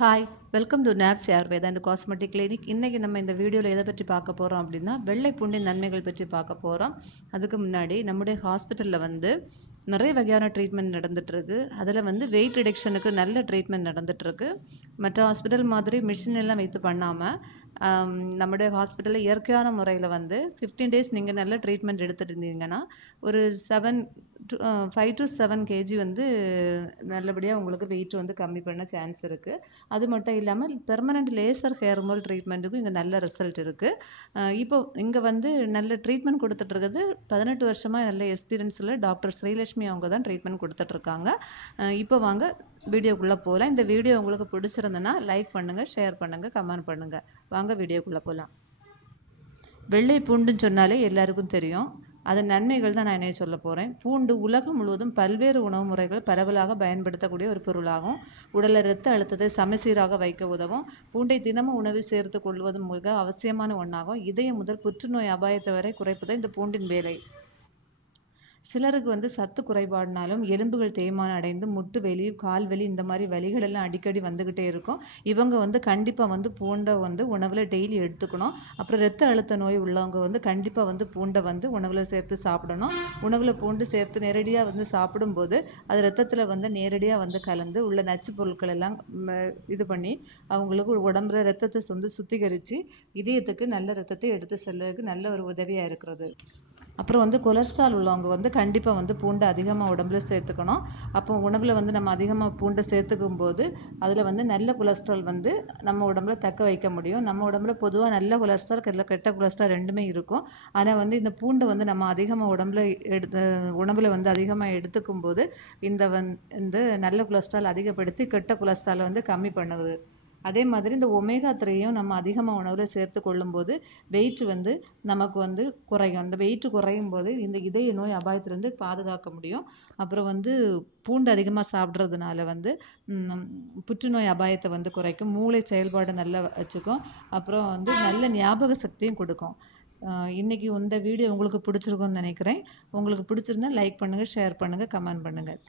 Hi welcome to naps Ayurveda and cosmetic clinic. இன்றைக்கி நம்ம இந்த வீடியோவில் எதை பற்றி பார்க்க போகிறோம் அப்படின்னா வெள்ளை பூண்டின் நன்மைகள் பற்றி பார்க்க போகிறோம். அதுக்கு முன்னாடி நம்முடைய ஹாஸ்பிட்டலில் நிறைய வகையான ட்ரீட்மெண்ட் நடந்துகிட்ருக்கு. அதில் வெயிட் ரிடக்ஷனுக்கு நல்ல ட்ரீட்மெண்ட் நடந்துகிட்ருக்கு. மற்ற ஹாஸ்பிட்டல் மாதிரி மிஷின் எல்லாம் வைத்து பண்ணாமல் நம்முடைய ஹாஸ்பிட்டலில் இயற்கையான முறையில் 15 டேஸ் நீங்கள் நல்ல ட்ரீட்மெண்ட் எடுத்துகிட்டு இருந்தீங்கன்னா ஒரு 5 to 7 kg நல்லபடியாக உங்களுக்கு வெயிட் கம்மி பண்ண சான்ஸ் இருக்குது. அது மட்டும் இல்லாமல் பெர்மனண்ட் லேசர் ஹேர் ரிமூவல் ட்ரீட்மெண்ட்டுக்கும் இங்கே நல்ல ரிசல்ட் இருக்குது. இப்போ இங்கே நல்ல ட்ரீட்மெண்ட் கொடுத்துட்டு இருக்குது. 18 வருஷமாக நல்ல எக்ஸ்பீரியன்ஸ் உள்ள டாக்டர் ஸ்ரீலட்சுமி அவங்க தான் ட்ரீட்மெண்ட் கொடுத்துட்ருக்காங்க. இப்போ வாங்க வீடியோக்குள்ளே போகலாம். இந்த வீடியோ உங்களுக்கு பிடிச்சிருந்ததுன்னா லைக் பண்ணுங்கள், ஷேர் பண்ணுங்கள், கமெண்ட் பண்ணுங்கள். வாங்க வீடியோக்குள்ளே போகலாம். வெள்ளை பூண்டுன்னு சொன்னாலே எல்லாருக்கும் தெரியும். அதன் நன்மைகள் தான் நான் என்ன சொல்ல போகிறேன். பூண்டு உலகம் முழுவதும் பல்வேறு உணவு முறைகள் பரவலாக பயன்படுத்தக்கூடிய ஒரு பொருளாகும். உடலில் இரத்த அழுத்தத்தை சமசீராக வைக்க உதவும். பூண்டை தினமும் உணவில் சேர்த்து கொள்வது மிக அவசியமான ஒன்றாகும். இதயம் முதல் புற்றுநோய் அபாயத்தை வரை குறைப்பது இந்த பூண்டின் வேலை. சிலருக்கு சத்து குறைபாடுனாலும் எலும்புகள் தேய்மானம் அடைந்து முட்டு வலி, கால் வலி, இந்த மாதிரி வலிகள் எல்லாம் அடிக்கடி வந்துக்கிட்டே இருக்கும். இவங்க கண்டிப்பாக பூண்டை உணவில் டெய்லி எடுத்துக்கணும். அப்புறம் இரத்த அழுத்த நோய் உள்ளவங்க கண்டிப்பாக பூண்டை உணவில் சேர்த்து சாப்பிடணும். உணவில் பூண்டு சேர்த்து நேரடியாக சாப்பிடும்போது அது ரத்தத்தில் நேரடியாக கலந்து உள்ள நச்சு பொருட்கள் எல்லாம் இது பண்ணி அவங்களுக்கு உடம்புல ரத்தத்தை சுத்திகரித்து இதயத்துக்கு நல்ல ரத்தத்தை எடுத்து செல்றதுக்கு நல்ல ஒரு உதவியாக இருக்கிறது. அப்புறம் கொலஸ்ட்ரால் உள்ளவங்க கண்டிப்பாக பூண்டை அதிகமாக உடம்புல சேர்த்துக்கணும். அப்போ உணவில் நம்ம அதிகமாக பூண்டை சேர்த்துக்கும் போது அதில் நல்ல கொலஸ்ட்ரால் நம்ம உடம்புல தக்க வைக்க முடியும். நம்ம உடம்புல பொதுவாக நல்ல கொலஸ்ட்ரால் கெட்ட கொலஸ்ட்ரால் ரெண்டுமே இருக்கும். ஆனால் இந்த பூண்டை நம்ம அதிகமாக உடம்புல உணவில் அதிகமாக எடுத்துக்கும் போது இந்த நல்ல கொலஸ்ட்ரால் அதிகப்படுத்தி கெட்ட கொலஸ்ட்ராலை கம்மி பண்ணுது. அதே மாதிரி இந்த ஒமேகா 3யும் நம்ம அதிகமாக உணவில் சேர்த்து கொள்ளும்போது வெயிட் நமக்கு குறையும். அந்த வெயிட் குறையும் போது இந்த இதய நோய் அபாயத்திலிருந்து பாதுகாக்க முடியும். அப்புறம் பூண்டு அதிகமாக சாப்பிட்றதுனால புற்றுநோய் அபாயத்தை குறைக்கும். மூளை செயல்பாடு நல்லா வச்சுக்கும். அப்புறம் நல்ல ஞாபக சக்தியும் கொடுக்கும். இன்னைக்கு இந்த வீடியோ உங்களுக்கு பிடிச்சிருக்கும்னு நினைக்கிறேன். உங்களுக்கு பிடிச்சிருந்தா லைக் பண்ணுங்கள், ஷேர் பண்ணுங்கள், கமெண்ட் பண்ணுங்கள்.